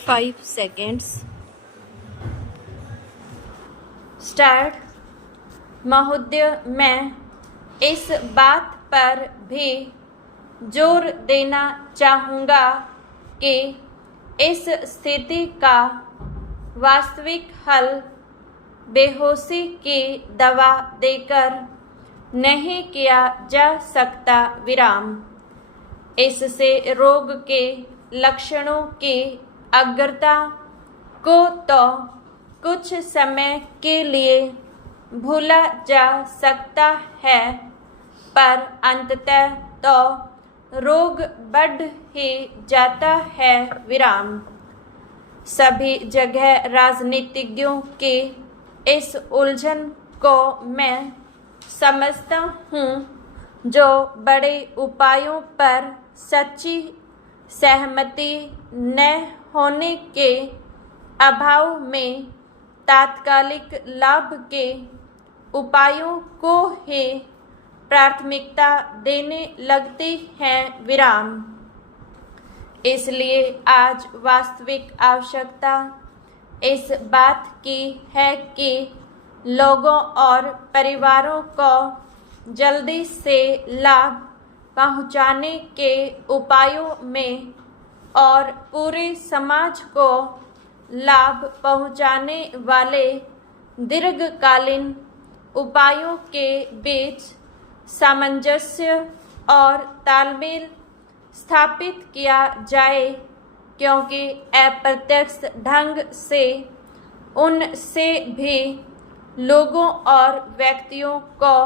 5 seconds. Start. महोदय, मैं इस बात पर भी जोर देना चाहूँगा कि इस स्थिति का वास्तविक हल बेहोशी की दवा देकर नहीं किया जा सकता। विराम। इससे रोग के लक्षणों की अग्रता को तो कुछ समय के लिए भूला जा सकता है, पर अंततः तो रोग बढ़ ही जाता है। विराम। सभी जगह राजनीतिज्ञों की इस उलझन को मैं समझता हूँ, जो बड़े उपायों पर सच्ची सहमति न होने के अभाव में तात्कालिक लाभ के उपायों को ही प्राथमिकता देने लगती हैं। विराम। इसलिए आज वास्तविक आवश्यकता इस बात की है कि लोगों और परिवारों को जल्दी से लाभ पहुंचाने के उपायों में और पूरे समाज को लाभ पहुंचाने वाले दीर्घकालीन उपायों के बीच सामंजस्य और तालमेल स्थापित किया जाए, क्योंकि अप्रत्यक्ष ढंग से उनसे भी लोगों और व्यक्तियों को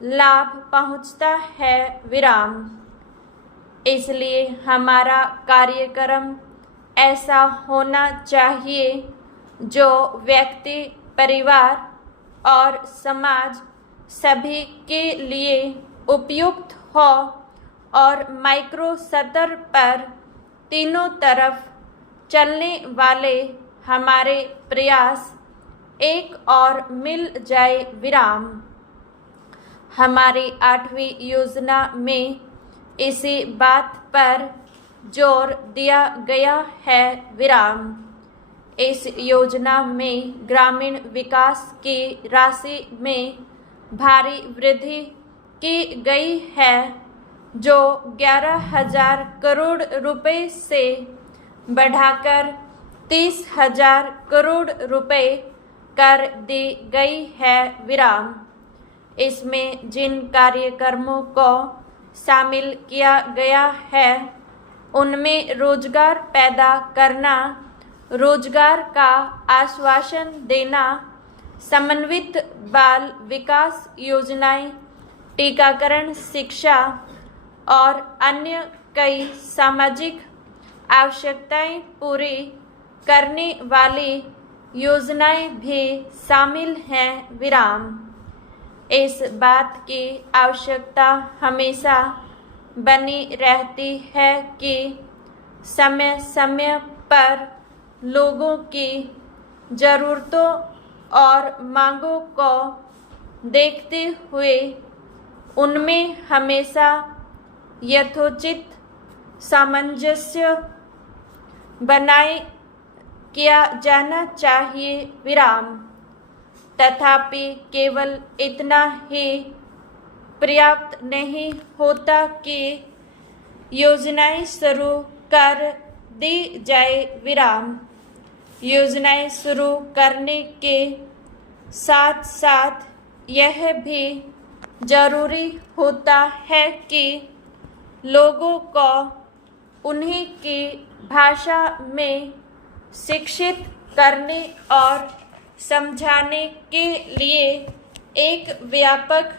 लाभ पहुंचता है। विराम। इसलिए हमारा कार्यक्रम ऐसा होना चाहिए जो व्यक्ति, परिवार और समाज सभी के लिए उपयुक्त हो और माइक्रो स्तर पर तीनों तरफ चलने वाले हमारे प्रयास एक और मिल जाए। विराम। हमारी 8वीं योजना में इसी बात पर जोर दिया गया है। विराम। इस योजना में ग्रामीण विकास की राशि में भारी वृद्धि की गई है, जो 11,000 करोड़ रुपए से बढ़ाकर 30,000 करोड़ रुपए कर दी गई है। विराम। इसमें जिन कार्यक्रमों को शामिल किया गया है, उनमें रोजगार पैदा करना, रोजगार का आश्वासन देना, समन्वित बाल विकास योजनाएं, टीकाकरण, शिक्षा और अन्य कई सामाजिक आवश्यकताएं पूरी करने वाली योजनाएं भी शामिल हैं। विराम। इस बात की आवश्यकता हमेशा बनी रहती है कि समय समय पर लोगों की ज़रूरतों और मांगों को देखते हुए उनमें हमेशा यथोचित सामंजस्य बनाए किया जाना चाहिए। विराम। तथापि केवल इतना ही पर्याप्त नहीं होता कि योजनाएं शुरू कर दी जाए। विराम। योजनाएं शुरू करने के साथ साथ यह भी जरूरी होता है कि लोगों को उन्हीं की भाषा में शिक्षित करने और समझाने के लिए एक व्यापक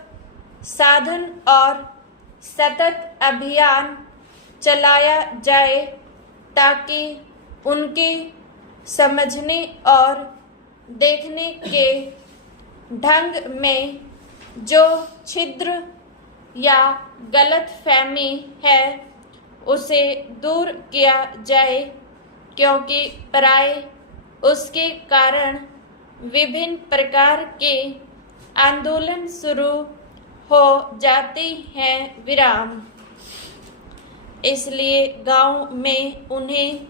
साधन और सतत अभियान चलाया जाए, ताकि उनके समझने और देखने के ढंग में जो छिद्र या गलतफहमी है, उसे दूर किया जाए, क्योंकि प्राय उसके कारण विभिन्न प्रकार के आंदोलन शुरू हो जाते हैं। विराम। इसलिए गांव में उन्हें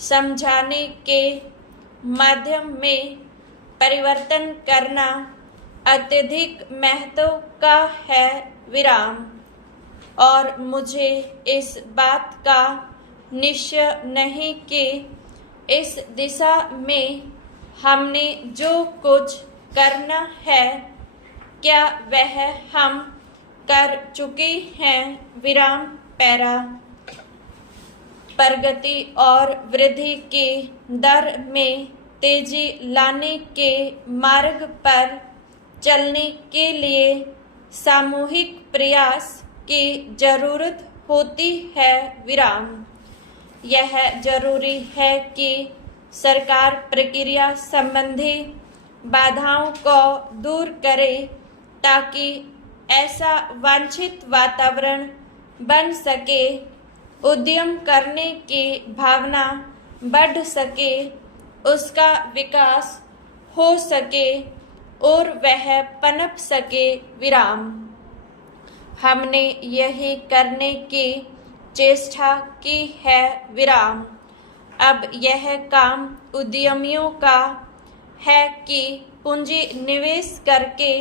समझाने के माध्यम में परिवर्तन करना अत्यधिक महत्व का है विराम। और मुझे इस बात का निश्चय नहीं कि इस दिशा में हमने जो कुछ करना है क्या वह हम कर चुके हैं विराम पैरा। प्रगति और वृद्धि के दर में तेजी लाने के मार्ग पर चलने के लिए सामूहिक प्रयास की जरूरत होती है विराम। यह जरूरी है कि सरकार प्रक्रिया संबंधी बाधाओं को दूर करे ताकि ऐसा वांछित वातावरण बन सके, उद्यम करने की भावना बढ़ सके, उसका विकास हो सके और वह पनप सके विराम। हमने यही करने की चेष्टा की है विराम। अब यह काम उद्यमियों का है कि पूंजी निवेश करके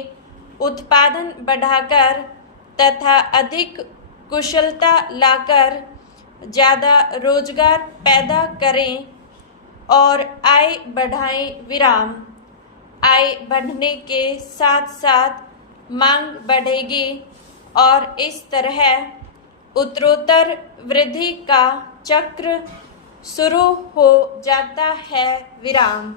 उत्पादन बढ़ाकर तथा अधिक कुशलता लाकर ज़्यादा रोजगार पैदा करें और आय बढ़ाएं विराम। आय बढ़ने के साथ साथ मांग बढ़ेगी और इस तरह उत्तरोत्तर वृद्धि का चक्र शुरू हो जाता है विराम।